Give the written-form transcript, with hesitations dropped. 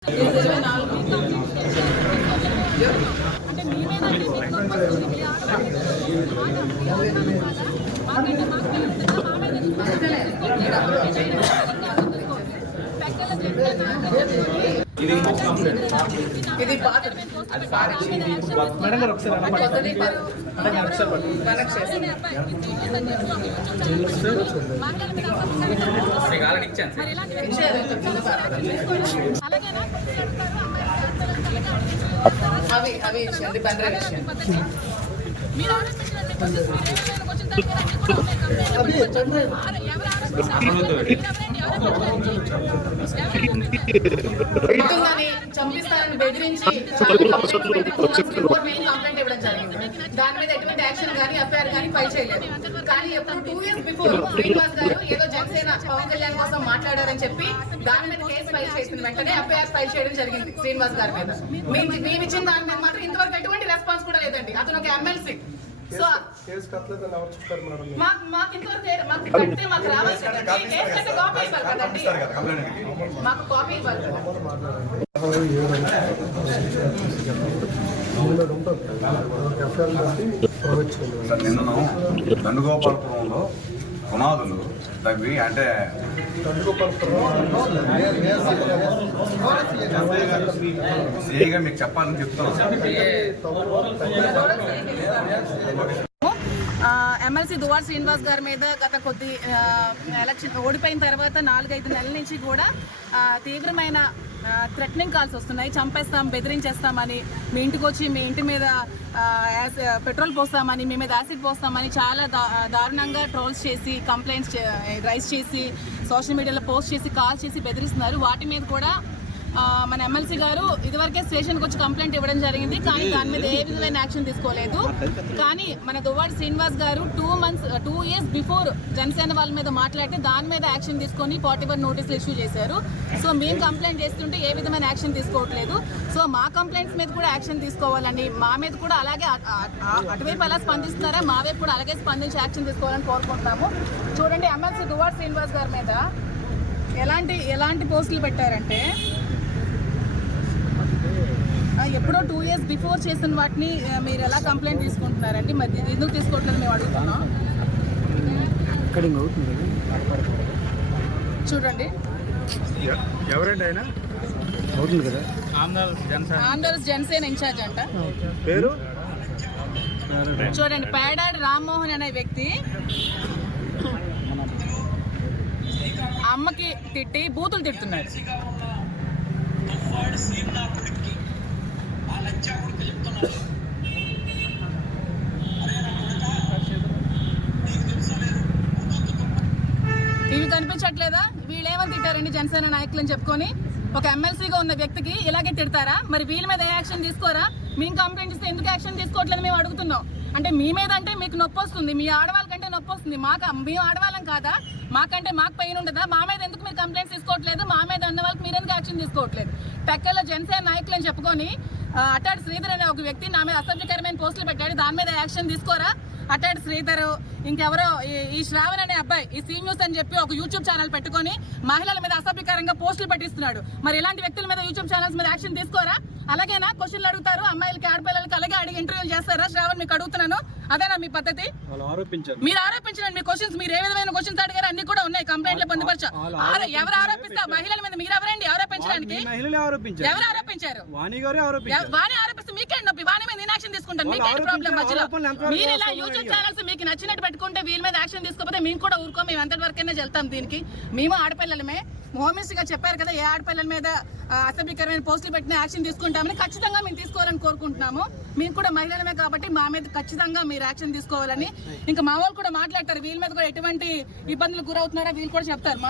ఇది పాత మేడం గారు ఒకసారి అవి అవి ఇచ్చేయండి బండ్రే విషయం చంపిస్తానని బెదిరించి కంప్లైంట్ ఇవ్వడం జరిగింది. దాని మీద ఎటువంటి యాక్షన్ కానీ ఎఫ్ఐఆర్ కానీ ఫైల్ చేయలేదు. కానీ ఎప్పుడు 2 years బిఫోర్ శ్రీనివాస్ గారు ఏదో జనసేన పవన్ కళ్యాణ్ కోసం మాట్లాడారని చెప్పి దాని మీద కేసు ఫైల్ చేసిన వెంటనే ఎఫ్ఐఆర్ ఫైల్ చేయడం జరిగింది శ్రీనివాస్ గారి మీద. మేము ఇచ్చిన దాని మీద మాత్రం ఇంతవరకు ఎటువంటి రెస్పాన్స్ కూడా లేదండి. అతను ఒక ఎమ్మెల్సీ. సో మాకు ఇంతవరకు మాకు రావాలి కదండి. కాపీ ఇవ్వాలి కదండి. మాకు కాపీ ఇవ్వాలి కదా. నిన్న దండుగోపాలపురంలో పునాదులు తవ్వి అంటే సిఐగా మీకు చెప్పాలని చెప్తున్నాను. ఎమ్మెల్సీ దువ్వాడ శ్రీనివాస్ గారి మీద గత కొద్ది ఎలక్షన్ ఓడిపోయిన తర్వాత 4-5 నెలల నుంచి కూడా తీవ్రమైన థ్రెటనింగ్ కాల్స్ వస్తున్నాయి. చంపేస్తాం, బెదిరించేస్తామని, మీ ఇంటికి వచ్చి మీ ఇంటి మీద పెట్రోల్ పోస్తామని, మీ మీద యాసిడ్ పోస్తామని చాలా దారుణంగా ట్రోల్స్ చేసి కంప్లైంట్స్ రైజ్ చేసి సోషల్ మీడియాలో పోస్ట్ చేసి కాల్ చేసి బెదిరిస్తున్నారు. వాటి మీద కూడా మన ఎమ్మెల్సీ గారు ఇదివరకే స్టేషన్కి వచ్చి కంప్లైంట్ ఇవ్వడం జరిగింది. కానీ దాని మీద ఏ విధమైన యాక్షన్ తీసుకోలేదు. కానీ మన దువ్వాడ శ్రీనివాస్ గారు 2 years బిఫోర్ జనసేన వాళ్ళ మీద మాట్లాడితే దాని మీద యాక్షన్ తీసుకొని 41 నోటీసులు ఇష్యూ చేశారు. సో మేము కంప్లైంట్ చేస్తుంటే ఏ విధమైన యాక్షన్ తీసుకోవట్లేదు. సో మా కంప్లైంట్స్ మీద కూడా యాక్షన్ తీసుకోవాలని, మా మీద కూడా అలాగే అటువైపు ఎలా స్పందిస్తున్నారా మా వైపు కూడా అలాగే స్పందించి యాక్షన్ తీసుకోవాలని కోరుకుంటున్నాము. చూడండి, ఎమ్మెల్సీ దువ్వాడ శ్రీనివాస్ గారి మీద ఎలాంటి పోస్టులు పెట్టారంటే ఎప్పుడో 2 years బిఫోర్ చేసిన వాటిని మీరు ఎలా కంప్లైంట్ తీసుకుంటున్నారండి? మరి ఎందుకు తీసుకోవట్లేదు మేము అడుగుతున్నాం. చూడండి, ఆంధ్రప్రదేశ్ జనసేన ఇన్ఛార్జ్ అంట పేరు. చూడండి, పేడాడి రామ్మోహన్ అనే వ్యక్తి అమ్మకి తిట్టి బూతులు తిడుతున్నాడు. ఇవి కనిపించట్లేదా? వీళ్ళేమని తిట్టారండి జనసేన నాయకులని చెప్పుకొని? ఒక ఎమ్మెల్సీగా ఉన్న వ్యక్తికి ఇలాగే తిడతారా? మరి వీళ్ళ మీద ఏ యాక్షన్ తీసుకోరా? మేము కంప్లైంట్ ఇస్తే ఎందుకు యాక్షన్ తీసుకోవట్లేదు మేము అడుగుతున్నాం. అంటే మీ మీద అంటే మీకు నొప్పి వస్తుంది, మీ ఆడవాళ్ళకంటే నొప్పి వస్తుంది. మేము ఆడవాళ్ళం కాదా? మాకంటే మాకు పైన ఉండదా? మా మీద ఎందుకు మీరు కంప్లైంట్స్ తీసుకోవట్లేదు? మా మీద ఉన్న వాళ్ళకి మీరు ఎందుకు యాక్షన్ తీసుకోవట్లేదు? టెక్కల్లో జనసేన నాయకులు అని చెప్పుకొని అట్టాడు శ్రీధర్ అనే ఒక వ్యక్తి నా మీద అసభ్యకరమైన పోస్టులు పెట్టాడు. దాని మీద యాక్షన్ తీసుకోరా? అట్టాడు శ్రీధర్, ఇంకెవరో ఈ శ్రావణ్ అనే అబ్బాయి ఈ సీ న్యూస్ అని చెప్పి ఒక యూట్యూబ్ ఛానల్ పెట్టుకొని మహిళల మీద అసభ్యకరంగా పోస్టులు పెట్టిస్తున్నాడు. మరి ఇలాంటి వ్యక్తుల మీద యూట్యూబ్ ఛానల్స్ మీద యాక్షన్ తీసుకోరా? అలాగేనా క్వశ్చన్లు అడుగుతారు అమ్మాయిలకి, ఆడపిల్లలకి అలాగే అడిగి ఇంటర్వ్యూలు చేస్తారా? శ్రావణ్, మీకు అడుగుతున్నాను, అదేనా మీ పద్ధతి? మీరు ఆరోపించండి. మీ క్వశ్చన్స్, మీరు ఏ విధమైన క్వశ్చన్స్ అడిగారు అన్ని కూడా ఉన్నాయి కంప్లైంట్ లో పొందుపరచా. ఎవరు ఆరోపిస్తారు? మహిళల మీద మీరు ఎవరండి ఆరోపించడానికి? ఎవరు ఆరోపించారు? వాణి ఆరోపిస్తే మీకేంటి నొప్పి? వాణి మీద నేను యాక్షన్ తీసుకుంటాను, మీకేంటి ప్రాబ్లం? మధ్యలో మీరు ఇలా యూట్యూబ్ ఛానల్స్ మీకు నచ్చినట్టు పెట్టుకుంటే వీళ్ళ మీద యాక్షన్ తీసుకోకపోతే మేము కూడా ఊరుకో. మేము ఎంతటి వరకైనా వెళ్తాం. దీనికి మేము ఆడపిల్లలమే. హోమ్ మినిస్టర్ గారు చెప్పారు కదా, ఏ ఆడపిల్లల మీద అసభ్యకరమైన పోస్టులు పెట్టిన యాక్షన్ తీసుకుంటామని. ఖచ్చితంగా మేము తీసుకోవాలని కోరుకుంటున్నాము. మేము కూడా మహిళలమే కాబట్టి మా మీద ఖచ్చితంగా మీరు యాక్షన్ తీసుకోవాలని. ఇంకా మా వాళ్ళు కూడా మాట్లాడతారు, వీళ్ళ మీద కూడా ఎటువంటి ఇబ్బందులు గురవుతున్నారో వీళ్ళు కూడా చెప్తారు.